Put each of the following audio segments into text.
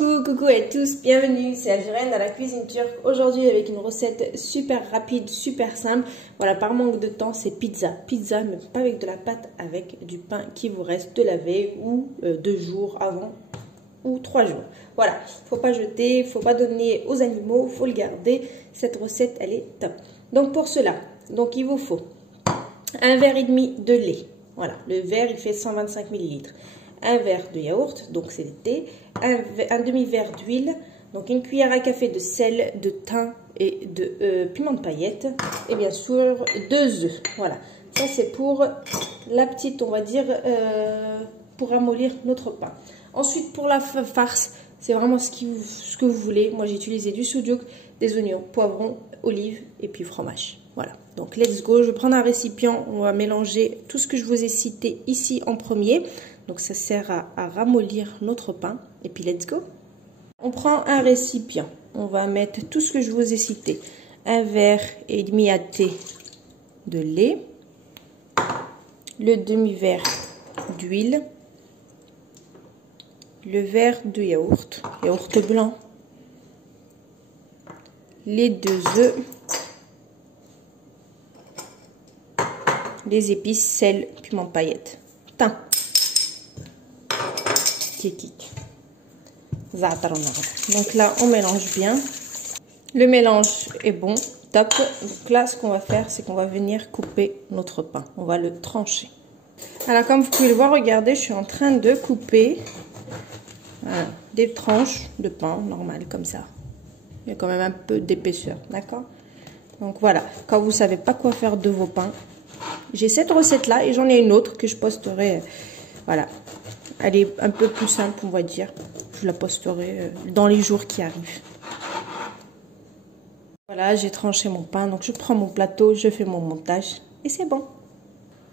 Coucou à tous, bienvenue, c'est Algérienne dans la cuisine turque. Aujourd'hui avec une recette super rapide, super simple. Voilà, par manque de temps, c'est pizza. Pizza, mais pas avec de la pâte, avec du pain qui vous reste de la veille ou 2 jours avant ou 3 jours. Voilà, faut pas jeter, faut pas donner aux animaux, faut le garder. Cette recette, elle est top. Donc pour cela, il vous faut un verre et demi de lait. Voilà, le verre il fait 125 ml. Un verre de yaourt, donc c'est le thé, un demi-verre d'huile, donc une cuillère à café de sel, de thym et de piment de paillettes, et bien sûr 2 œufs. Voilà, ça c'est pour la petite, on va dire, pour ramollir notre pain. Ensuite pour la farce, c'est vraiment ce que vous voulez. Moi j'ai utilisé du soudjouk, des oignons, poivrons, olives et puis fromage. Voilà, donc let's go. Je vais prendre un récipient, on va mélanger tout ce que je vous ai cité ici en premier. Donc ça sert à ramollir notre pain. Et puis let's go. On prend un récipient. On va mettre tout ce que je vous ai cité. Un verre et demi à thé de lait. Le demi-verre d'huile. Le verre de yaourt. Yaourt blanc. Les 2 œufs. Les épices, sel, piment de paillettes. Thym. Donc là on mélange bien, le mélange est bon, top. Donc là ce qu'on va faire, c'est qu'on va venir couper notre pain, on va le trancher. Alors comme vous pouvez le voir, regardez, je suis en train de couper des tranches de pain normal comme ça. Il y a quand même un peu d'épaisseur, d'accord? Donc voilà, quand vous savez pas quoi faire de vos pains, j'ai cette recette là et j'en ai une autre que je posterai. Voilà, elle est un peu plus simple, on va dire. Je la posterai dans les jours qui arrivent. Voilà, j'ai tranché mon pain. Donc je prends mon plateau, je fais mon montage et c'est bon.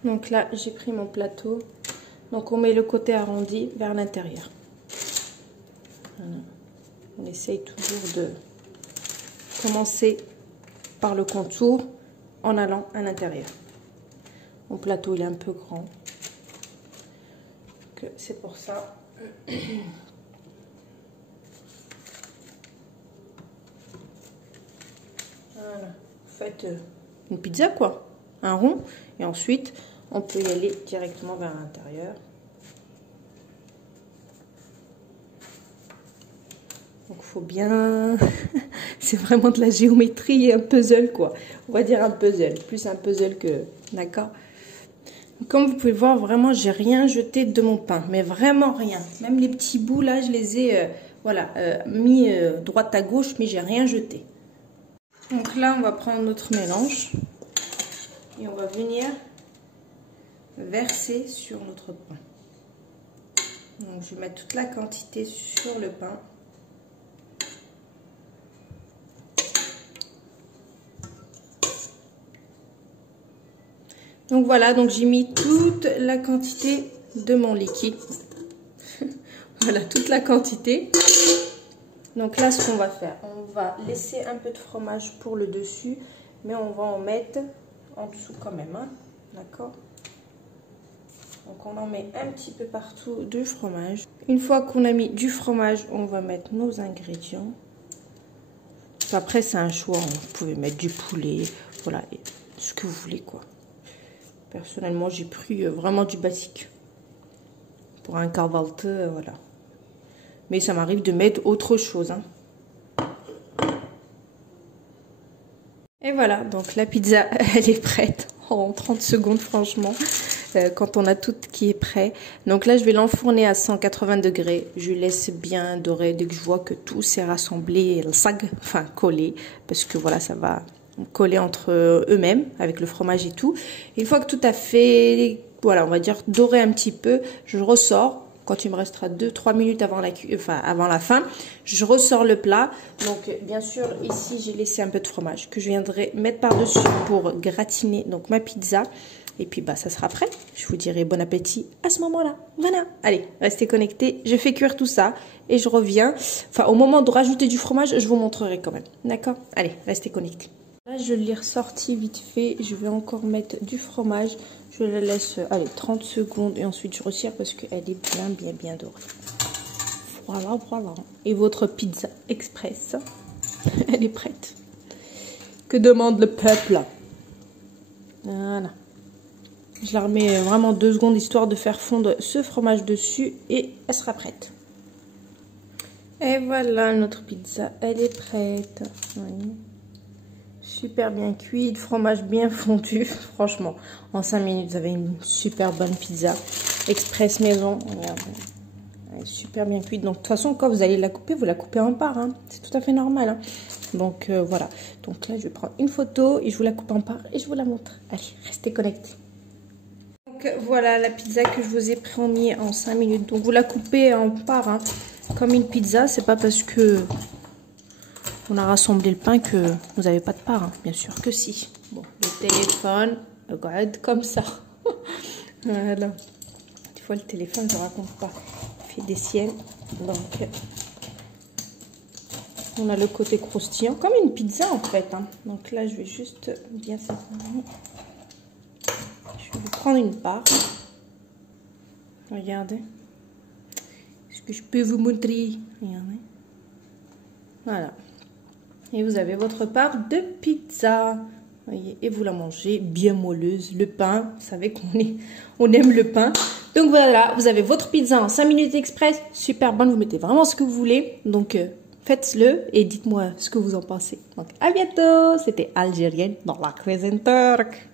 Donc là, j'ai pris mon plateau. Donc on met le côté arrondi vers l'intérieur. Voilà. On essaye toujours de commencer par le contour en allant à l'intérieur. Mon plateau, il est un peu grand. C'est pour ça. Voilà. Vous faites une pizza quoi, un rond, et ensuite on peut y aller directement vers l'intérieur. Donc faut bien, c'est vraiment de la géométrie et un puzzle quoi. On va dire un puzzle, plus un puzzle que, d'accord. Comme vous pouvez voir, vraiment, j'ai rien jeté de mon pain, mais vraiment rien. Même les petits bouts là, je les ai mis droite à gauche, mais j'ai rien jeté. Donc là, on va prendre notre mélange et on va venir verser sur notre pain. Donc je vais mettre toute la quantité sur le pain. Donc voilà, donc j'ai mis toute la quantité de mon liquide. Voilà, toute la quantité. Donc là, ce qu'on va faire, on va laisser un peu de fromage pour le dessus, mais on va en mettre en dessous quand même, hein, d'accord? Donc on en met un petit peu partout du fromage. Une fois qu'on a mis du fromage, on va mettre nos ingrédients. Après, c'est un choix, vous pouvez mettre du poulet, voilà, ce que vous voulez quoi. Personnellement, j'ai pris vraiment du basique. Pour un kahvaltı, voilà. Mais ça m'arrive de mettre autre chose. Hein. Et voilà, donc la pizza, elle est prête en 30 secondes, franchement. Quand on a tout qui est prêt. Donc là, je vais l'enfourner à 180 degrés. Je laisse bien dorer dès que je vois que tout s'est rassemblé, enfin collé. Parce que voilà, ça va coller entre eux-mêmes avec le fromage et tout. Une fois que tout a fait, voilà, on va dire doré un petit peu, je ressors. Quand il me restera 2-3 minutes avant la fin, je ressors le plat. Donc bien sûr, ici j'ai laissé un peu de fromage que je viendrai mettre par-dessus pour gratiner donc ma pizza. Et puis bah ça sera prêt. Je vous dirai bon appétit à ce moment-là. Voilà. Allez, restez connectés. Je fais cuire tout ça et je reviens. Enfin, au moment de rajouter du fromage, je vous montrerai quand même. D'accord? Allez, restez connectés. Là, je l'ai ressorti vite fait. Je vais encore mettre du fromage. Je la laisse, allez, 30 secondes et ensuite je retire parce qu'elle est bien dorée. Voilà, voilà. Et votre pizza express, elle est prête. Que demande le peuple? Voilà. Je la remets vraiment 2 secondes histoire de faire fondre ce fromage dessus et elle sera prête. Et voilà, notre pizza, elle est prête. Oui. Super bien cuite, fromage bien fondu. Franchement, en 5 minutes, vous avez une super bonne pizza express maison. Regardez. Elle est super bien cuite. Donc, de toute façon, quand vous allez la couper, vous la coupez en parts. Hein. C'est tout à fait normal. Hein. Donc, voilà. Donc là, je vais prendre une photo et je vous la coupe en parts et je vous la montre. Allez, restez connectés. Donc, voilà la pizza que je vous ai promis en 5 minutes. Donc, vous la coupez en parts. Hein. Comme une pizza, c'est pas parce que on a rassemblé le pain que vous n'avez pas de part, hein. Bien sûr que si. Bon, le téléphone, regarde comme ça. Voilà. Des fois, le téléphone, je ne raconte pas. Il fait des siennes. Donc, on a le côté croustillant, comme une pizza en fait. Hein. Donc là, je vais juste bien séparer. Je vais vous prendre une part. Regardez. Est-ce que je peux vous montrer? Regardez. Voilà. Et vous avez votre part de pizza. Voyez, et vous la mangez bien molleuse. Le pain, vous savez on aime le pain. Donc voilà, vous avez votre pizza en 5 minutes express. Super bonne, vous mettez vraiment ce que vous voulez. Donc faites-le et dites-moi ce que vous en pensez. Donc à bientôt, c'était Algérienne dans la cuisine turque.